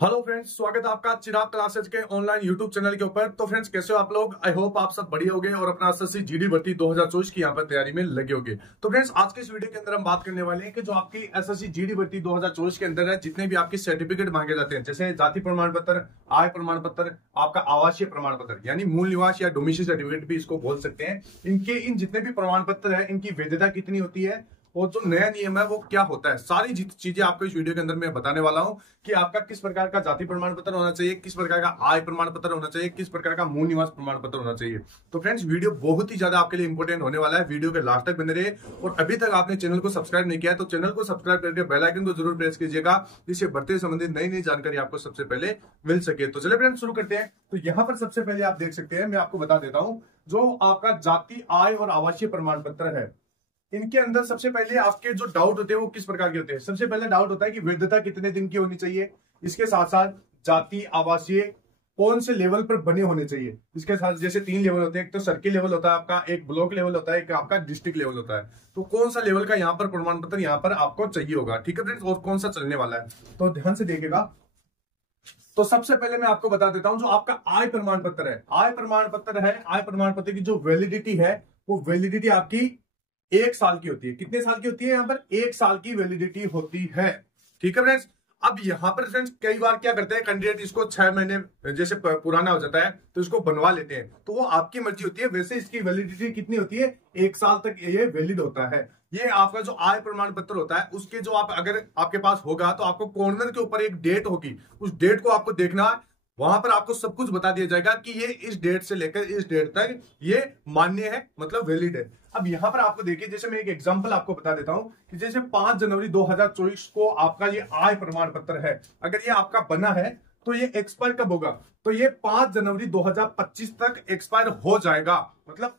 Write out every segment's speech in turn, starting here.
Hello friends, स्वागत है आपका चिराग क्लासेज के ऑनलाइन यूट्यूब चैनल के ऊपर। तो फ्रेंड्स, कैसे हो आप लोग? आई होप आप सब बढ़िया होंगे और अपना एसएससी जीडी भर्ती 2024 की यहाँ पर तैयारी में लगे होंगे। तो फ्रेंड्स, आज के इस वीडियो के अंदर हम बात करने वाले हैं कि जो आपकी एसएससी जीडी भर्ती 2024 के अंदर है, जितने भी आपके सर्टिफिकेट मांगे जाते हैं, जैसे जाति प्रमाण पत्र, आय प्रमाण पत्र, आपका आवासीय प्रमाण पत्र यानी मूल निवास या डोमिसाइल सर्टिफिकेट भी इसको बोल सकते हैं, इन जितने भी प्रमाण पत्र है, इनकी वैधता कितनी होती है और जो नया नियम है वो क्या होता है, सारी चीजें आपको इस वीडियो के अंदर मैं बताने वाला हूं कि आपका किस प्रकार का जाति प्रमाण पत्र होना चाहिए, किस प्रकार का आय प्रमाण पत्र होना चाहिए, किस प्रकार का मूल निवास प्रमाण पत्र होना चाहिए। तो फ्रेंड्स, वीडियो बहुत ही ज्यादा आपके लिए इंपॉर्टेंट होने वाला है। वीडियो के लास्ट तक बने रहे और अभी तक आपने चैनल को सब्सक्राइब नहीं किया है तो चैनल को सब्सक्राइब करके बेल आइकन को जरूर प्रेस कीजिएगा, जिससे भर्ती से संबंधित नई नई जानकारी आपको सबसे पहले मिल सके। तो चलिए फ्रेंड्स, शुरू करते हैं। तो यहाँ पर सबसे पहले आप देख सकते हैं, मैं आपको बता देता हूँ, जो आपका जाति, आय और आवासीय प्रमाण पत्र है, इनके अंदर सबसे पहले आपके जो डाउट होते हैं वो किस प्रकार के होते हैं। सबसे पहले डाउट होता है कि वैधता कितने दिन की होनी चाहिए, इसके साथ साथ जाति, आवासीय कौन से लेवल पर बने होने चाहिए। इसके साथ जैसे 3 लेवल होते हैं, एक तो सर्किल लेवल होता है आपका, एक ब्लॉक लेवल होता है, एक आपका डिस्ट्रिक्ट लेवल होता है। तो कौन सा लेवल का यहाँ पर प्रमाण पत्र यहाँ पर आपको चाहिए होगा, ठीक है फ्रेंड्स, और कौन सा चलने वाला है, तो ध्यान से देखिएगा। तो सबसे पहले मैं आपको बता देता हूं, जो आपका आय प्रमाण पत्र है, आय प्रमाण पत्र की जो वैलिडिटी है वो वैलिडिटी आपकी 1 साल की होती है। कितने साल की होती है? यहाँ पर 1 साल की वैलिडिटी होती है, ठीक है फ्रेंड्स। अब यहाँ पर फ्रेंड्स कई बार क्या करते हैं कैंडिडेट, इसको 6 महीने जैसे पुराना हो जाता है तो इसको बनवा लेते हैं, तो वो आपकी मर्जी होती है। वैसे इसकी वैलिडिटी कितनी होती है? 1 साल तक ये वैलिड होता है। ये आपका जो आय प्रमाण पत्र होता है उसके जो आप अगर आपके पास होगा तो आपको कॉर्नर के ऊपर एक डेट होगी, उस डेट को आपको देखना, वहां पर आपको सब कुछ बता दिया जाएगा कि ये इस डेट से लेकर इस डेट तक ये मान्य है, मतलब वैलिड है। अब यहां पर आपको देखिए, जैसे मैं एक एग्जांपल आपको बता देता हूं कि जैसे 5 जनवरी 2024 को आपका ये आय प्रमाण पत्र है, अगर ये आपका बना है तो ये एक्सपायर कब होगा? तो ये 5 जनवरी 2025 तक एक्सपायर हो जाएगा। मतलब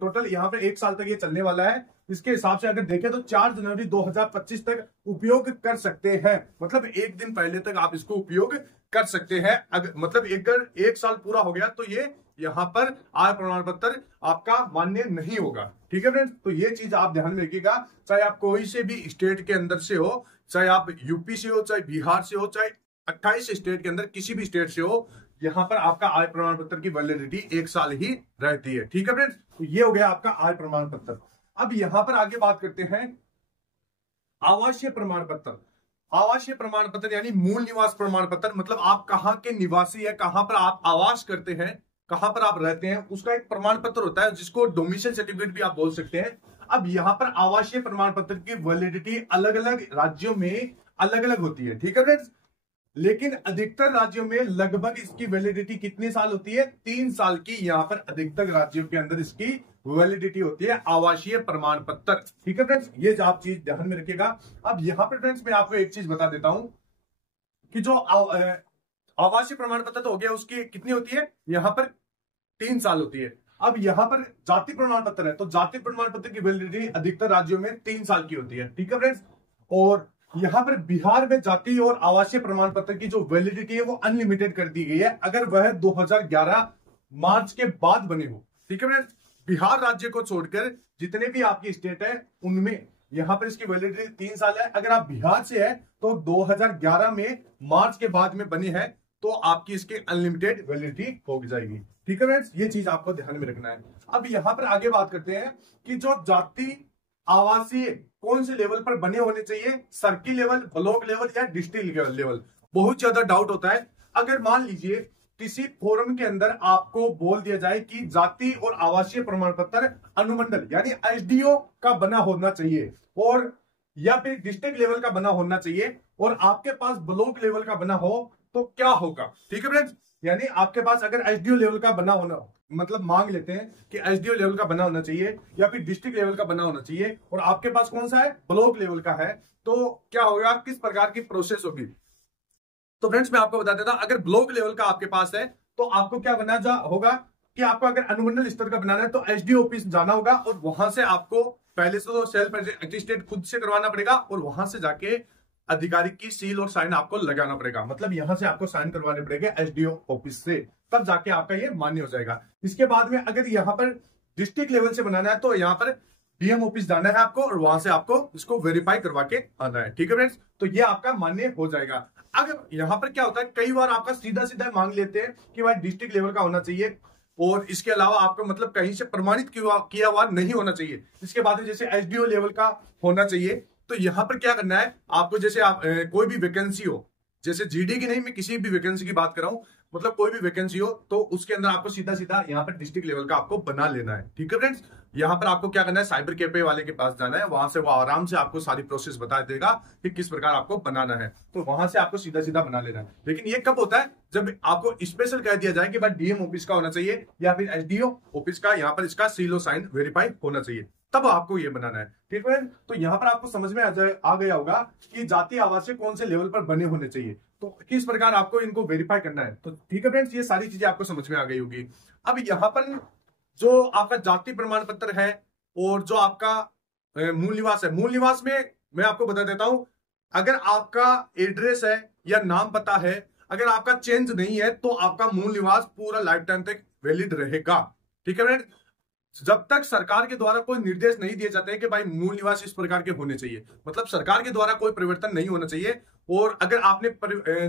टोटल यहाँ पे 1 साल तक ये चलने वाला है। इसके हिसाब से अगर देखें तो 4 जनवरी 2025 तक उपयोग कर सकते हैं, मतलब 1 दिन पहले तक आप इसको उपयोग कर सकते हैं। अगर मतलब अगर 1 साल पूरा हो गया तो ये यहाँ पर आय प्रमाण पत्र आपका मान्य नहीं होगा, ठीक है फ्रेंड्स। तो ये चीज आप ध्यान में रखिएगा, चाहे आप कोई से भी स्टेट के अंदर से हो, चाहे आप यूपी से हो, चाहे बिहार से हो, चाहे 28 स्टेट के अंदर किसी भी स्टेट से हो, यहाँ पर आपका आय प्रमाण पत्र की वैलिडिटी 1 साल ही रहती है, ठीक है फ्रेंड्स। तो ये हो गया आपका आय प्रमाण पत्र। अब यहां पर आगे बात करते हैं आवासीय प्रमाण पत्र। आवासीय प्रमाण पत्र यानी मूल निवास प्रमाण पत्र, मतलब आप कहाँ के निवासी है, कहां पर आप आवास करते हैं, कहां पर आप रहते हैं, उसका एक प्रमाण पत्र होता है, जिसको डोमिसाइल सर्टिफिकेट भी आप बोल सकते हैं। अब यहां पर आवासीय प्रमाण पत्र की वैलिडिटी अलग अलग राज्यों में अलग अलग होती है, ठीक है फ्रेंड्स। लेकिन अधिकतर राज्यों में लगभग इसकी वैलिडिटी कितनी साल होती है? 3 साल की यहाँ पर अधिकतर राज्यों के अंदर इसकी वैलिडिटी होती है, आवासीय प्रमाण पत्र, ठीक है फ्रेंड्स। ये आप चीज ध्यान में रखिएगा। अब यहाँ पर फ्रेंड्स मैं आपको एक चीज बता देता हूं कि जो आवासीय प्रमाण पत्र तो हो गया, उसकी कितनी होती है? यहाँ पर 3 साल होती है। अब यहाँ पर जाति प्रमाण पत्र है, तो जाति प्रमाण पत्र की वैलिडिटी अधिकतर राज्यों में 3 साल की होती है, ठीक है फ्रेंड्स। और यहां पर बिहार में जाति और आवासीय प्रमाण पत्र की जो वैलिडिटी है वो अनलिमिटेड कर दी गई है, अगर वह 2011 मार्च के बाद बने हो, ठीक है फ्रेंड्स। बिहार राज्य को छोड़कर जितने भी आपकी स्टेट है उनमें यहां पर इसकी वैलिडिटी 3 साल है। अगर आप बिहार से है तो 2011 में मार्च के बाद में बनी है तो आपकी इसकी अनलिमिटेड वैलिडिटी हो जाएगी, ठीक है फ्रेंड्स। ये चीज आपको ध्यान में रखना है। अब यहां पर आगे बात करते हैं कि जो जाति, आवासीय कौन से लेवल पर बने होने चाहिए, सर्किल लेवल, ब्लॉक लेवल या डिस्ट्रिक्ट लेवल। बहुत ज्यादा डाउट होता है। अगर मान लीजिए किसी फोरम के अंदर आपको बोल दिया जाए कि जाति और आवासीय प्रमाण पत्र अनुमंडल यानी एसडीओ का बना होना चाहिए, और या फिर डिस्ट्रिक्ट लेवल का बना होना चाहिए, और आपके पास ब्लॉक लेवल का बना हो तो क्या होगा, ठीक है फ्रेंड्स। यानी आपके पास अगर एसडीओ लेवल का बना होना, मतलब मांग लेते हैं कि एसडीओ लेवल का बना होना चाहिए या फिर डिस्ट्रिक्ट लेवल का बना होना चाहिए, और आपके पास कौन सा है? ब्लॉक लेवल का है, तो क्या होगा, किस प्रकार की प्रोसेस होगी। तो फ्रेंड्स मैं आपको बता देता हूं, अगर ब्लॉक लेवल का आपके पास है तो आपको क्या बनना होगा कि आपको अगर अनुमंडल स्तर का बनाना है तो एसडीओ ऑफिस जाना होगा, और वहां से आपको पहले से तो सेल्फ अटेस्टेड खुद से करवाना पड़ेगा, और वहां से जाके आधिकारिक की सील और साइन आपको लगाना पड़ेगा, मतलब यहां से आपको साइन करवाने पड़ेगा एसडीओ ऑफिस से, तब जाके आपका ये मान्य हो जाएगा। इसके बाद में अगर यहाँ पर डिस्ट्रिक्ट लेवल से बनाना है तो यहाँ पर डीएम ऑफिस जाना है आपको, और वहां से आपको इसको वेरीफाई करवा के आना है, ठीक है फ्रेंड्स। तो ये आपका मान्य हो जाएगा। अगर यहाँ पर क्या होता है, कई बार आपका सीधा सीधा मांग लेते हैं कि भाई डिस्ट्रिक्ट लेवल का होना चाहिए और इसके अलावा आपका मतलब कहीं से प्रमाणित किया हुआ नहीं होना चाहिए। इसके बाद में जैसे एसडीओ लेवल का होना चाहिए। तो यहाँ पर क्या करना है आपको, जैसे आप कोई भी वैकेंसी हो, जैसे जीडी की नहीं, मैं किसी भी वैकेंसी की बात कर रहा हूं, मतलब कोई भी वैकेंसी हो तो उसके अंदर आपको सीधा सीधा यहाँ पर डिस्ट्रिक्ट लेवल का आपको बना लेना है। ठीक है फ्रेंड्स, यहाँ पर आपको क्या करना है, साइबर कैफे वाले के पास जाना है, वहां से वो आराम से आपको सारी प्रोसेस बता देगा कि किस प्रकार आपको बनाना है। तो वहां से आपको सीधा सीधा बना लेना है। लेकिन ये कब होता है, जब आपको स्पेशल कह दिया जाए कि भाई डीएम ऑफिस का होना चाहिए या फिर एसडीओ ऑफिस का, यहाँ पर इसका सील और साइन वेरीफाई होना चाहिए, तब आपको ये बनाना है। ठीक है, तो यहाँ पर आपको समझ में आ गया होगा कि जातीय आवासीय कौन से लेवल पर बने होने चाहिए, तो किस प्रकार आपको इनको वेरीफाई करना है। तो ठीक है फ्रेंड्स, ये सारी चीजें आपको समझ में आ गई होगी। अब यहाँ पर जो आपका जाति प्रमाण पत्र है और जो आपका मूल निवास है, मूल निवास में मैं आपको बता देता हूं, अगर आपका एड्रेस है या नाम पता है, अगर आपका चेंज नहीं है तो आपका मूल निवास पूरा लाइफ टाइम तक वैलिड रहेगा। ठीक है फ्रेंड, जब तक सरकार के द्वारा कोई निर्देश नहीं दिए जाते हैं कि भाई मूल निवास इस प्रकार के होने चाहिए, मतलब सरकार के द्वारा कोई परिवर्तन नहीं होना चाहिए। और अगर आपने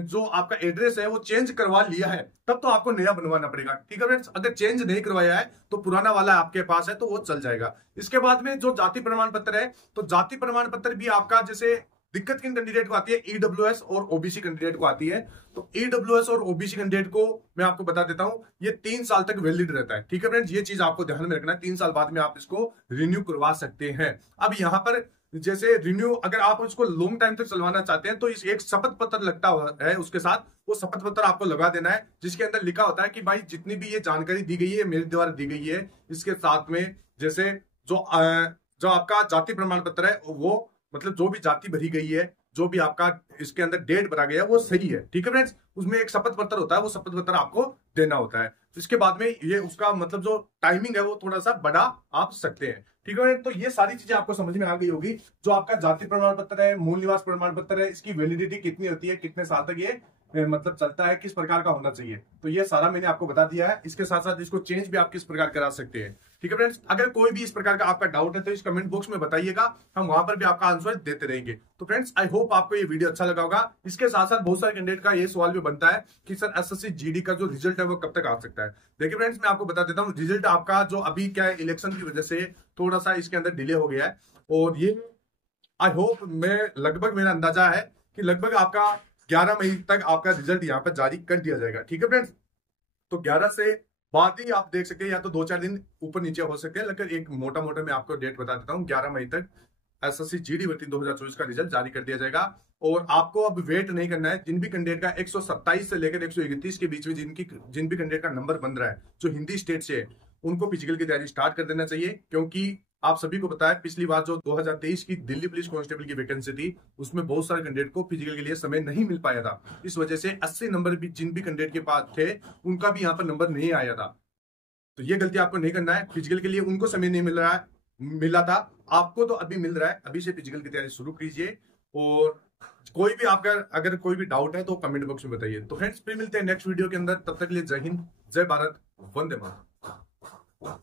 जो आपका एड्रेस है वो चेंज करवा लिया है तब तो आपको नया बनवाना पड़ेगा। ठीक है फ्रेंड्स, अगर चेंज नहीं करवाया है तो पुराना वाला आपके पास है तो वो चल जाएगा। इसके बाद में जो जाति प्रमाण पत्र है, तो जाति प्रमाण पत्र भी आपका, जैसे दिक्कत किन कैंडिडेट को आती है, ईडब्ल्यूएस और ओबीसी कैंडिडेट को आती है। तो ईडब्ल्यूएस और ओबीसी कैंडिडेट को मैं आपको बता देता हूं, ये 3 साल तक वैलिड रहता है। ठीक है फ्रेंड्स, ये चीज आपको ध्यान में रखना है, 3 साल बाद में आप इसको रिन्यू करवा सकते हैं। अब यहाँ पर जैसे रिन्यू, अगर आप उसको लॉन्ग टाइम तक चलवाना चाहते हैं तो इस एक शपथ पत्र लगता है उसके साथ, वो शपथ पत्र आपको लगा देना है, जिसके अंदर लिखा होता है कि भाई जितनी भी ये जानकारी दी गई है मेरे द्वारा दी गई है। इसके साथ में जैसे जो आपका जाति प्रमाण पत्र है वो, मतलब जो भी जाति भरी गई है, जो भी आपका इसके अंदर डेट भरा गया है वो सही है। ठीक है फ्रेंड्स, उसमें एक शपथ पत्र होता है, वो शपथ पत्र आपको देना होता है। इसके बाद में ये उसका मतलब जो टाइमिंग है वो थोड़ा सा बड़ा आप सकते हैं। ठीक है, तो ये सारी चीजें आपको समझ में आ गई होगी। जो आपका जाति प्रमाण पत्र है, मूल निवास प्रमाण पत्र है, इसकी वैलिडिटी कितनी होती है, कितने साल तक ये मतलब चलता है, किस प्रकार का होना चाहिए, तो ये सारा मैंने आपको बता दिया है। इसके साथ साथ इसको चेंज भी आप किस प्रकार करा सकते हैं। ठीक है फ्रेंड्स, अगर कोई भी इस प्रकार का आपका डाउट है तो इस कमेंट बॉक्स में बताइएगा, हम वहां पर भी आपका आंसर देते रहेंगे। तो फ्रेंड्स, आई होप आपको ये वीडियो अच्छा लगा होगा। इसके साथ साथ बहुत सारे कैंडिडेट का ये सवाल भी बनता है कि सर एसएससी जीडी का जो रिजल्ट है वो कब तक आ सकता है। देखिए फ्रेंड्स, मैं आपको बता देता हूँ, रिजल्ट आपका जो अभी क्या है, इलेक्शन की वजह से थोड़ा सा इसके अंदर डिले हो गया है, और ये आई होप, मैं लगभग मेरा अंदाजा है कि लगभग आपका 11 मई तक आपका रिजल्ट यहाँ पर जारी कर दिया जाएगा। ठीक है फ्रेंड्स, तो 11 से बाद ही आप देख सकते हैं, या तो 2-4 दिन ऊपर नीचे हो सकते हैं, लेकिन एक मोटा मोटा मैं आपको डेट बता देता हूँ, 11 मई तक एसएससी जीडी भर्ती 2024 का रिजल्ट जारी कर दिया जाएगा। और आपको अब वेट नहीं करना है। जिन भी कैंडिडेट का 127 से लेकर 131 के बीच में जिन भी कैंडिडेट का नंबर बन रहा है जो हिंदी स्टेट से है, उनको फिजिकल की तैयारी स्टार्ट कर देना चाहिए, क्योंकि आप सभी को पता है पिछली बार जो 2023 की दिल्ली पुलिस कांस्टेबल की वैकेंसी थी, उसमें बहुत सारे कैंडिडेट को फिजिकल के लिए समय नहीं मिल पाया था। इस वजह से 80 नंबर भी जिन भी कैंडिडेट के पास थे उनका भी यहाँ पर नंबर नहीं आया था। तो ये गलती आपको नहीं करना है। फिजिकल के लिए उनको समय नहीं मिला था, आपको तो अभी मिल रहा है। अभी से फिजिकल की तैयारी शुरू कीजिए, और कोई भी आपका अगर कोई भी डाउट है तो कमेंट बॉक्स में बताइए। तो फ्रेंड्स, फिर मिलते हैं नेक्स्ट वीडियो के अंदर, तब तक के लिए जय हिंद, जय भारत, वंदे मातरम।